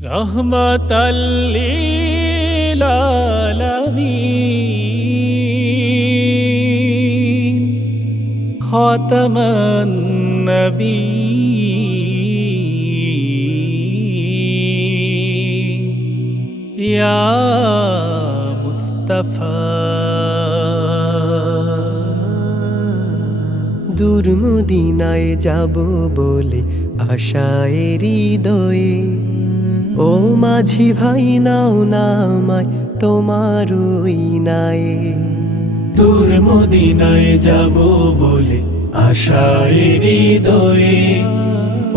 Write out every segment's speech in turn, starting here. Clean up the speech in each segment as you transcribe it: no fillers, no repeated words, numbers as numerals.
রহমাতাল লিল আলামিন খাতামান নবীন ইয়া মুস্তাফা। দূর মদিনায় যাব বলে আশায় হৃদয়ে, ও মাঝি ভাই নাও নামায় তোমার ওই নায়ে। দূর মদিনায় যাব বলে আশায় হৃদয়ে,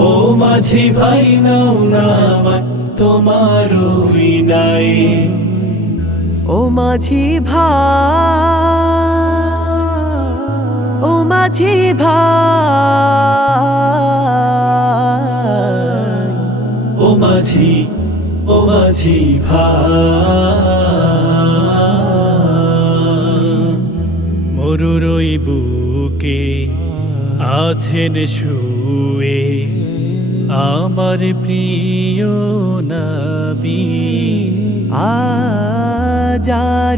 ও মাঝি ভাই নাও নামায় তোমার ওই নায়ে। ও মাঝি ভাই, ও মাঝি ভাই, ও মাঝি, ও মাঝি ভাই, মরুর ওই বুকে আছেন শুয়ে আমার প্রিয় নবী।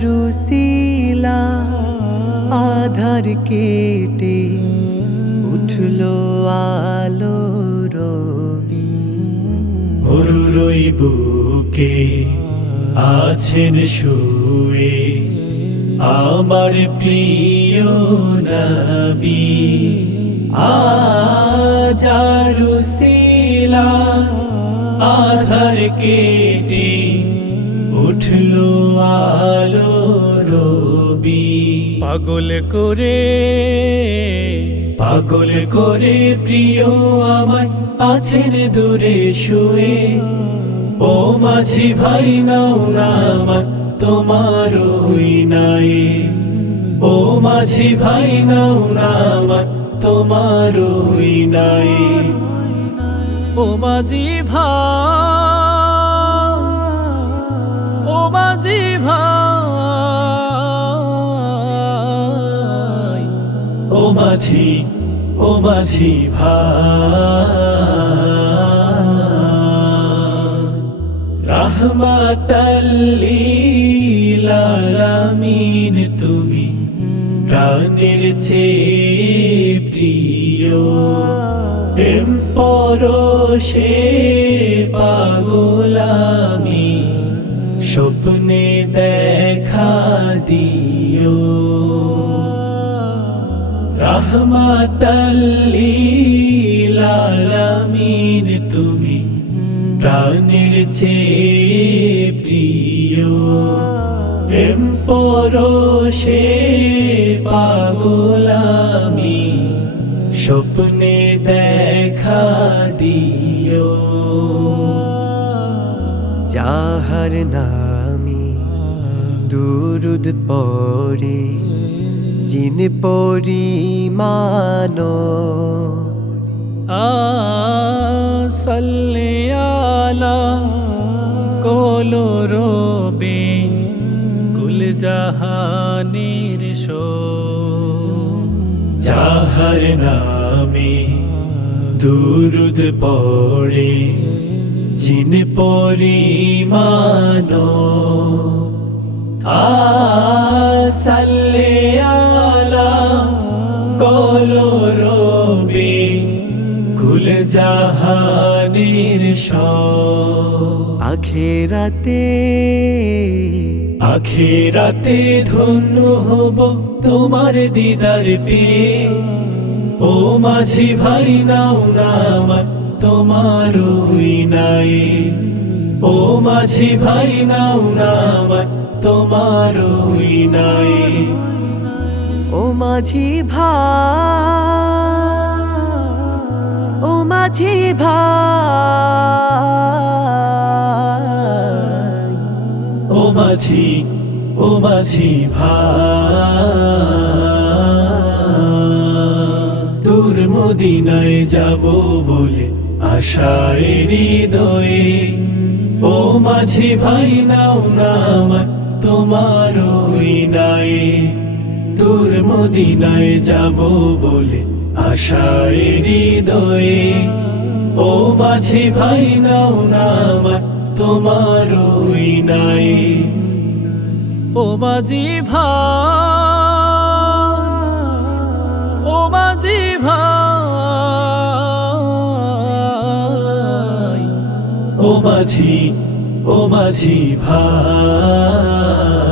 আজারুসিলা আধার কেটে উঠলো আলো রবি। মরুর ওই বুকে আছেন শুয়ে আমার প্রিয় নবী। আজারুসিলা আধার কেটে উঠলো আলো রবি। পাগল করে, পাগল করে প্রিয় আমায় আছেন দূরে শুয়ে, ও মাঝি ভাই নাও নামায় তোমার ওই নায়ে। ও মাঝি ভাই নাও নামায় তোমার ওই নায়ে। ও মাঝি ভাই, ও মাঝি ভাই, ও মাঝি, ও মাঝি ভাই, রহমাতাল লিল আলামিন তুমি প্রাণের চেয়ে প্রিয়। প্রেম পরশে পাগল আমি স্বপ্নে দেখা দিও। রহমাতাল লিল আলামিন তুমি প্রাণের চেয়ে প্রিয়। প্রেম পরশে পাগল আমি স্বপ্নে দেখা দিও। যাহার নামে দুরুদ পড়ে জিন পরিমাণ, সাল্লি আলা কোলো রবে কুল জাহানের শো। যাহার নামে দুরুদ পড়ে জিন পরিমাণ, সাল্লি আলা কোলো রবে কুল জাহানের শো। আখেরাতে আখেরাতে ধন্য হব তোমার দিদার পেয়ে, ও মাঝি ভাই নাও নামায় তোমার ওই নায়ে। ও মাঝি ভাই নাও নামায় তোমার ওই নায়ে। ও মাঝি ভাই, ও মাঝি ভাই, ও মাঝি, ও মাঝি ভাই, দূর মদিনায় যাব বলে আশায় হৃদয়ে, ও মাঝি ভাই নাও নামায় তোমার ওই নায়ে। দূর মদিনায় যাব বলে আশায় হৃদয়ে, ও মাঝি ভাই নাও নামায় তোমার ওই নাই। ও মাঝি ভাই, ও মাঝি ভাই, ও মাঝি ভাই।